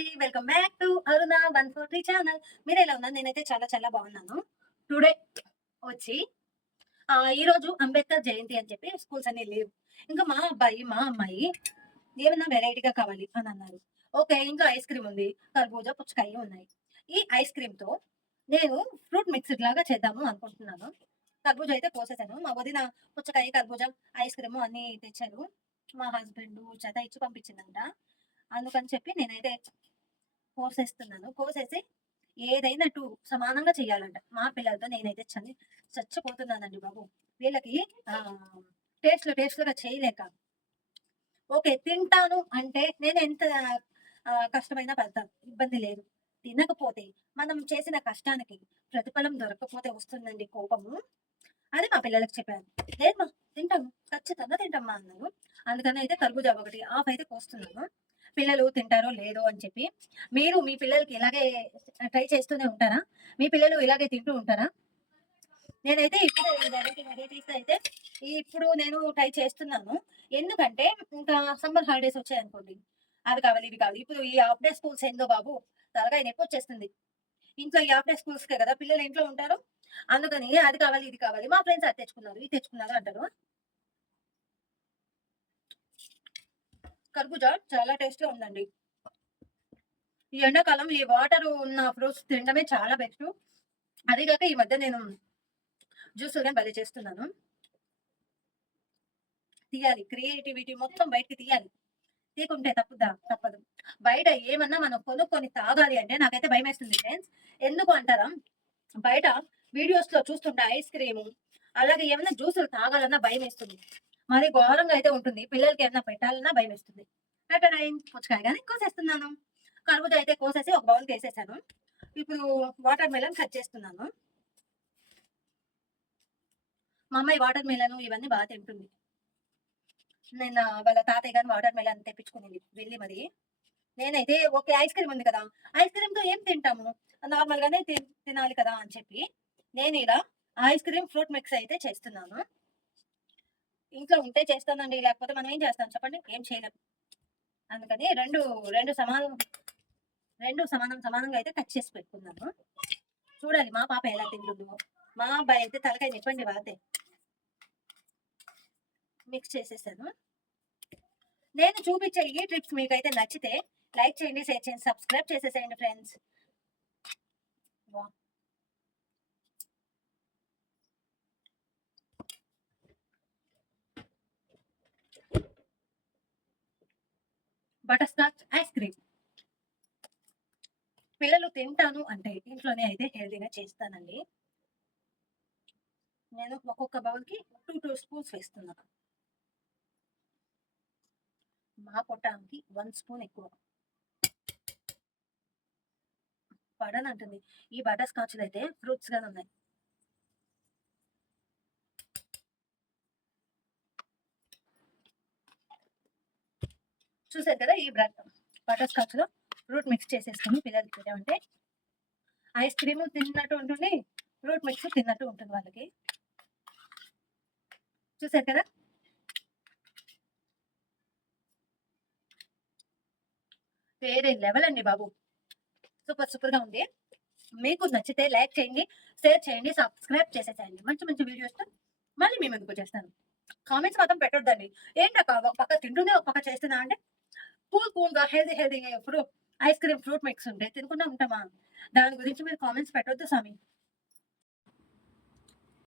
అండి. Welcome back to Aruna 143 channel. మీరెలా ఉన్నారు? నేనైతే చాలా చాలా బాగున్నాను. టుడే వచ్చి ఈరోజు అంబేద్కర్ జయంతి అని చెప్పి స్కూల్స్ అన్నీ లీవ్. ఇంకా మా అబ్బాయి, మా అమ్మాయి ఏమన్నా వెరైటీగా కావాలి అని అన్నారు. ఓకే. ఇంట్లో ఐస్ క్రీమ్ ఉంది. కర్బూజా, పుచ్చకాయ ఉన్నాయి. ఈ ఐస్ క్రీమ్‌తో నేను ఫ్రూట్ మిక్స్డ్ లాగా చేద్దాము అనుకుంటున్నాను. కర్బూజా అయితే కోసేసాను. మా వదిన పుచ్చకాయ, కర్బూజా, ఐస్ క్రీము అన్నీ తెచ్చారు. మా హస్బెండు చేత ఇచ్చి పంపించిందంట. అందుకని చెప్పి నేనైతే కోసేస్తున్నాను. కోసేసి ఏదైనా 2 సమానంగా చేయాలంట. మా పిల్లలతో నేనైతే చచ్చిపోతున్నానండి బాబు. వీళ్ళకి టేస్ట్‌లుగా చేయలేక. ఓకే. తింటాను అంటే నేను ఎంత కష్టమైనా పడతాను. ఇబ్బంది లేదు. తినకపోతే మనం చేసిన కష్టానికి ప్రతిఫలం దొరకకపోతే వస్తుందండి కోపము. అది మా పిల్లలకి చెప్పాను. లేదమ్మా తింటాము. ఖచ్చితంగా తింటామ్మా అన్నారు. అందుకని అయితే కర్బూజా ఒకటి హాఫ్ అయితే కోస్తున్నాను. పిల్లలు తింటారో లేదో అని చెప్పి. మీరు మీ పిల్లలకి ఇలాగే ట్రై చేస్తూనే ఉంటారా? మీ పిల్లలు ఇలాగే తింటూ ఉంటారా? నేనైతే ఇప్పుడు వెరైటీస్ అయితే ఇప్పుడు నేను ట్రై చేస్తున్నాను. ఎందుకంటే ఇంకా సమ్మర్ హాలిడేస్ వచ్చాయనుకోండి. అవి కావాలి, ఇవి కావాలి. ఇప్పుడు ఈ హాఫ్ డే స్కూల్స్ ఏందో బాబు తలకాయ నొప్పొచ్చేస్తుంది. ఇంట్లో ఈ హాఫ్ డే స్కూల్స్‌కే కదా పిల్లలు ఇంట్లో ఉంటారు. అందుకని అది కావాలి, ఇది కావాలి. మా ఫ్రెండ్స్ అది తెచ్చుకున్నారు, ఇది తెచ్చుకున్నారు అంటారు. కర్బూజా చాలా టేస్ట్‌గా ఉందండి. ఈ ఎండాకాలం ఈ వాటర్ ఉన్న ఫ్రూట్స్ తినడమే చాలా బెస్టు. అదీ గాక ఈ మధ్య నేను జ్యూసులు భలే చేస్తున్నాను. తీయాలి. క్రియేటివిటీ మొత్తం బయటికి తీయాలి. తీయకుంటే తప్పదు. బయట ఏమన్నా మనం కొనుక్కొని తాగాలి అంటే నాకైతే భయమేస్తుంది ఫ్రెండ్స్. ఎందుకు అంటారా? బయట వీడియోస్‌లో చూస్తుంటే ఐస్ క్రీము, అలాగే ఏమన్నా జ్యూసులు తాగాలన్నా భయమేస్తుంది. మరి ఘోరంగా అయితే ఉంటుంది. పిల్లలకి ఏమన్నా పెట్టాలన్నా భయమేస్తుంది. పుచ్చకాయ గాని కోసేస్తున్నాను. కర్బూజా అయితే కోసేసి ఒక బౌల్‌కేసేసాను. ఇప్పుడు వాటర్ మెలన్ కట్ చేస్తున్నాను. మా అమ్మాయి వాటర్ మెలను ఇవన్నీ తింటుంది. నిన్న వాళ్ళ తాతయ్య గాని వాటర్ మెలన్ తెప్పించుకునింది వెళ్లి మరి. నేనైతే ఓకే. ఐస్ క్రీమ్ ఉంది కదా! ఐస్ క్రీమ్‌తో ఏం తింటాము? నార్మల్‌గానే తినాలి కదా! అని చెప్పి నేనిలా ఐస్ క్రీమ్ ఫ్రూట్ మిక్స్ అయితే చేస్తున్నాను. ఇంట్లో ఉంటే చేస్తానండి. లేకపోతే మనం ఏం చేస్తాం చెప్పండి? ఏం చేయలేం. అందుకని 2 సమానంగా అయితే కట్ చేసి పెట్టుకున్నాను. చూడాలి మా పాప ఎలా తింటుందో. మా అబ్బాయి అయితే తలకాయ నొప్పండి వాతే. మిక్స్ చేసేసాను. నేను చూపించే ఈ ట్రిప్స్ మీకైతే నచ్చితే లైక్ చేయండి, షేర్ చేయండి, సబ్స్క్రైబ్ చేసేసేయండి friends. Butter scotch ice cream. పిల్లలు తింటాను అంటే ఇంట్లోనే అయితే హెల్తీగా చేస్తానండి. నేను ఒక్కొక్క బౌల్‌కి 2 స్పూన్స్ వేస్తున్నాను. మా పొట్టానికి 1 స్పూన్ ఎక్కువ. పడనంటుంది. ఈ బటర్ స్కాచ్‌లయితే ఫ్రూట్స్ గాని ఉన్నాయి. చూసారు కదా! ఈ బటర్ స్కాచ్‌లో ఫ్రూట్ మిక్స్ చేసేసుకొని పిల్లలకి పెట్టామంటే ఐస్ క్రీము తిన్నట్టు ఉంటుంది. ఫ్రూట్ మిక్స్ తిన్నట్టు ఉంటుంది వాళ్ళకి. చూసారు కదా! వేరే లెవెల్ అండి బాబు. సూపర్‌గా ఉంది. మీకు నచ్చితే లైక్ చేయండి, షేర్ చేయండి, సబ్స్క్రైబ్ చేసేసేయండి. మంచి మంచి వీడియోస్‌తో మళ్ళీ మీ ముందుకొచ్చేస్తాను. కామెంట్స్ మాత్రం పెట్టొద్దండి. ఏంటక్కా ఒక పక్క తింటూనే ఒక పక్క చేస్తున్నా అంటే కూల్‌గా healthy ice cream fruit mix ఉంటే తినకుండా ఉంటామా? దాని గురించి మీరు కామెంట్స్ పెట్టొద్దు సామి.